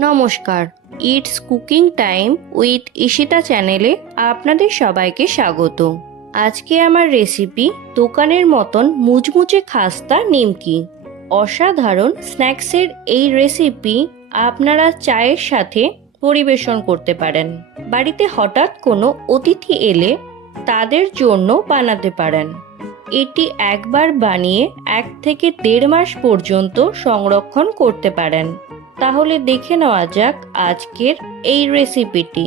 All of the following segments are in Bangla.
নমস্কার। It's cooking time with Ishita চ্যানেলে আপনাদের সবাইকে স্বাগত। আজকে আমার রেসিপি দোকানের মতন মুচমুচে খাস্তা নিমকি। অসাধারণ স্ন্যাক্সের এই রেসিপি আপনারা চায়ের সাথে পরিবেশন করতে পারেন। বাড়িতে হঠাৎ কোনো অতিথি এলে তাদের জন্য বানাতে পারেন। এটি একবার বানিয়ে এক থেকে দেড় মাস পর্যন্ত সংরক্ষণ করতে পারেন। তাহলে দেখে নেওয়া যাক আজকের এই রেসিপিটি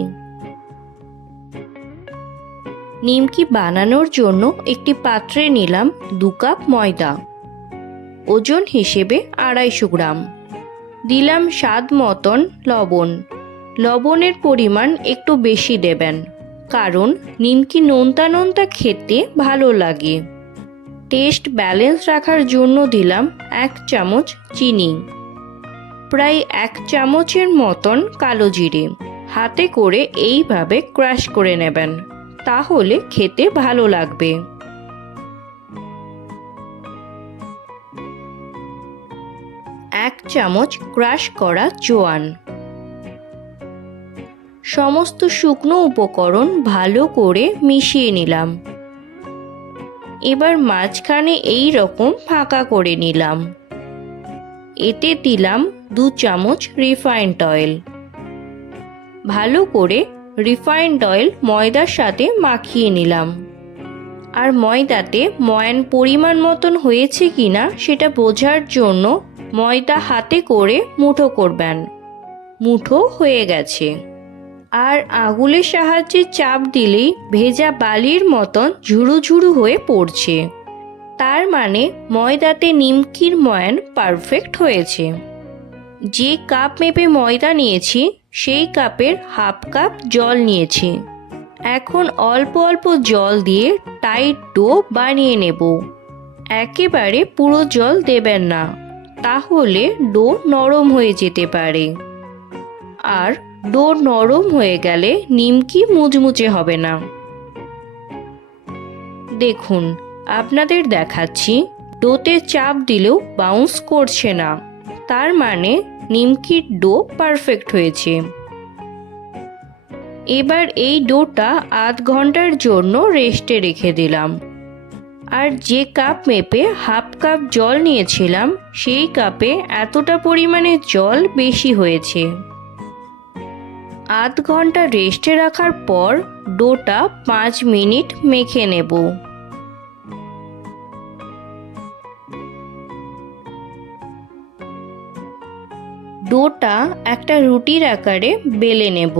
নিমকি বানানোর জন্য একটি পাত্রে নিলাম দু কাপ ময়দা, ওজন হিসেবে আড়াইশো গ্রাম। দিলাম স্বাদ মতন লবণ। লবণের পরিমাণ একটু বেশি দেবেন, কারণ নিমকি নোনতা নোনতা খেতে ভালো লাগে। টেস্ট ব্যালেন্স রাখার জন্য দিলাম এক চামচ চিনি। প্রায় এক চামচের মতন কালো জিরে। হাতে করে এইভাবে ক্রাশ করে নেবেন। তাহলে খেতে ভালো লাগবে। এক চামচ ক্রাশ করা জোয়ান। সমস্ত শুকনো উপকরণ ভালো করে মিশিয়ে নিলাম। এবার মাঝখানে এই রকম ফাঁকা করে নিলাম। এতে দিলাম দু চামচ রিফাইন্ড অয়েল ভালো করে রিফাইন্ড অয়েল ময়দার সাথে মাখিয়ে নিলাম। আর ময়দাতে ময়ান পরিমাণ মতন হয়েছে কিনা সেটা বোঝার জন্য ময়দা হাতে করে মুঠো করবেন। মুঠো হয়ে গেছে। আর আঙুলের সাহায্যে চাপ দিলেই ভেজা বালির মতন ঝুড়ু ঝুড়ু হয়ে পড়ছে। তার মানে ময়দাতে নিমকির ময়ান পারফেক্ট হয়েছে। যে কাপ মেপে ময়দা নিয়েছি, সেই কাপের হাফ কাপ জল নিয়েছি। এখন অল্প অল্প জল দিয়ে টাইট ডো বানিয়ে নেব। একেবারে পুরো জল দেবেন না, তাহলে ডো নরম হয়ে যেতে পারে। আর ডো নরম হয়ে গেলে নিমকি মুচমুচে হবে না। দেখুন, আপনাদের দেখাচ্ছি ডোতে চাপ দিলেও বাউন্স করছে না। তার মানে নিমকির ডো পারফেক্ট হয়েছে। এবার এই ডোটা আধ ঘণ্টার জন্য রেস্টে রেখে দিলাম। আর যে কাপ মেপে হাফ কাপ জল নিয়েছিলাম, সেই কাপে এতটা পরিমাণে জল বেশি হয়েছে। আধ ঘণ্টা রেস্টে রাখার পর ডোটা পাঁচ মিনিট মেখে নেব। ডোটা একটা রুটির আকারে বেলে নেব।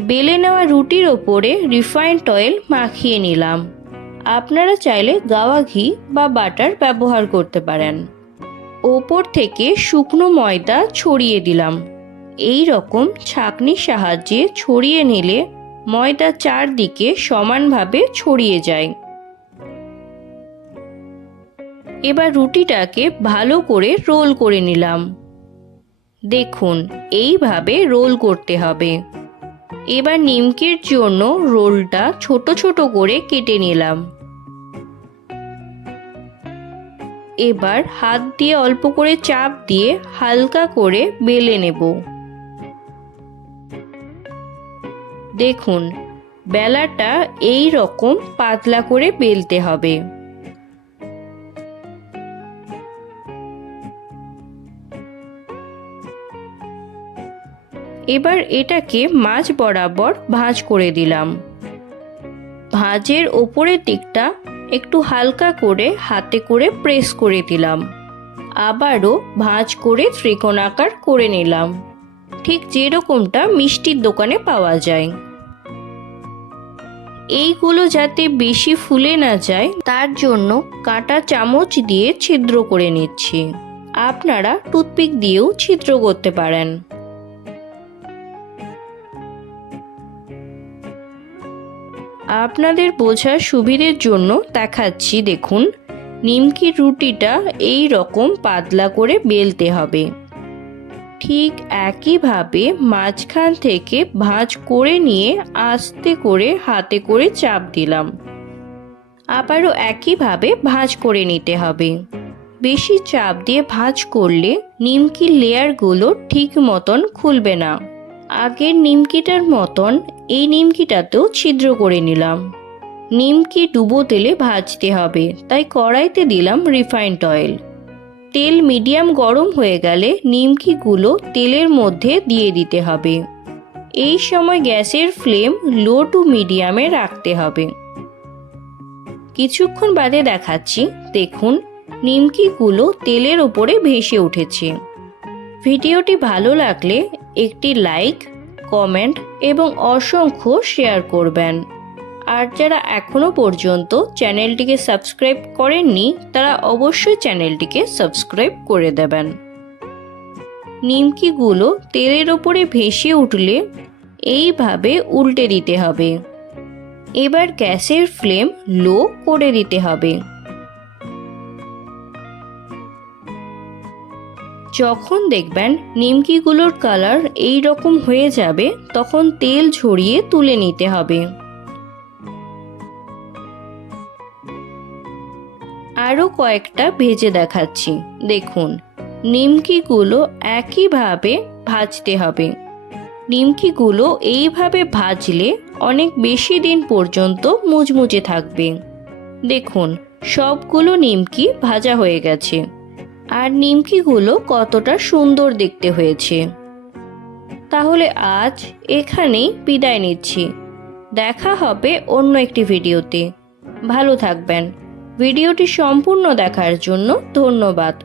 বেলে নেওয়া রুটির ওপরে রিফাইন্ড অয়েল মাখিয়ে নিলাম। আপনারা চাইলে গাওয়া ঘি বা বাটার ব্যবহার করতে পারেন। ওপর থেকে শুকনো ময়দা ছড়িয়ে দিলাম। এই রকম ছাঁকনির সাহায্যে ছড়িয়ে নিলে ময়দা চারদিকে সমানভাবে ছড়িয়ে যায়। এবার রুটিটাকে ভালো করে রোল করে নিলাম। দেখুন, এইভাবে রোল করতে হবে। এবার নিমকির জন্য রোলটা ছোট ছোট করে কেটে নিলাম। এবার হাত দিয়ে অল্প করে চাপ দিয়ে হালকা করে বেলে নেব। দেখুন, বেলাটা এই রকম পাতলা করে বেলতে হবে। এবার এটাকে মাছ বরাবর ভাঁজ করে দিলাম। ভাঁজের ওপরের দিকটা একটু হালকা করে হাতে করে প্রেস করে দিলাম। আবারও ভাঁজ করে ত্রিকোণাকার করে নিলাম। ঠিক যেরকমটা মিষ্টির দোকানে পাওয়া যায়। এইগুলো যাতে বেশি ফুলে না যায়, তার জন্য কাটা চামচ দিয়ে ছিদ্র করে নিচ্ছি। আপনারা টুথপিক দিয়েও ছিদ্র করতে পারেন। আপনাদের বোঝার সুবিধের জন্য দেখাচ্ছি, দেখুন। নিমকির রুটিটা এই রকম পাতলা করে বেলতে হবে। ঠিক একইভাবে মাঝখান থেকে ভাঁজ করে নিয়ে আস্তে করে হাতে করে চাপ দিলাম। আবারও একইভাবে ভাঁজ করে নিতে হবে। বেশি চাপ দিয়ে ভাঁজ করলে নিমকি লেয়ারগুলো ঠিক মতন খুলবে না। আগের নিমকিটার মতন এই নিমকিটাতেও ছিদ্র করে নিলাম। নিমকি ডুবো তেলে ভাজতে হবে, তাই কড়াইতে দিলাম রিফাইন্ড অয়েল তেল মিডিয়াম গরম হয়ে গেলে নিমকিগুলো তেলের মধ্যে দিয়ে দিতে হবে। এই সময় গ্যাসের ফ্লেম লো টু মিডিয়ামে রাখতে হবে। কিছুক্ষণ বাদে দেখাচ্ছি, দেখুন, নিমকিগুলো তেলের ওপরে ভেসে উঠেছে। ভিডিওটি ভালো লাগলে একটি লাইক, কমেন্ট এবং অসংখ্য শেয়ার করবেন। আর যারা এখনও পর্যন্ত চ্যানেলটিকে সাবস্ক্রাইব করেননি, তারা অবশ্যই চ্যানেলটিকে সাবস্ক্রাইব করে দেবেন। নিমকিগুলো তেলের ওপরে ভেসে উঠলে এইভাবে উল্টে দিতে হবে। এবার গ্যাসের ফ্লেম লো করে দিতে হবে। যখন দেখবেন নিমকিগুলোর কালার এই রকম হয়ে যাবে, তখন তেল ঝরিয়ে তুলে নিতে হবে। আরও কয়েকটা ভেজে দেখাচ্ছি। দেখুন, নিমকিগুলো একইভাবে ভাজতে হবে। নিমকিগুলো এইভাবে ভাজলে অনেক বেশি দিন পর্যন্ত মুচমুচে থাকবে। দেখুন, সবগুলো নিমকি ভাজা হয়ে গেছে। আর নিমকিগুলো কতটা সুন্দর দেখতে হয়েছে। তাহলে আজ এখানেই বিদায় নিচ্ছি। দেখা হবে অন্য একটি ভিডিওতে। ভালো থাকবেন। ভিডিওটি সম্পূর্ণ দেখার জন্য ধন্যবাদ।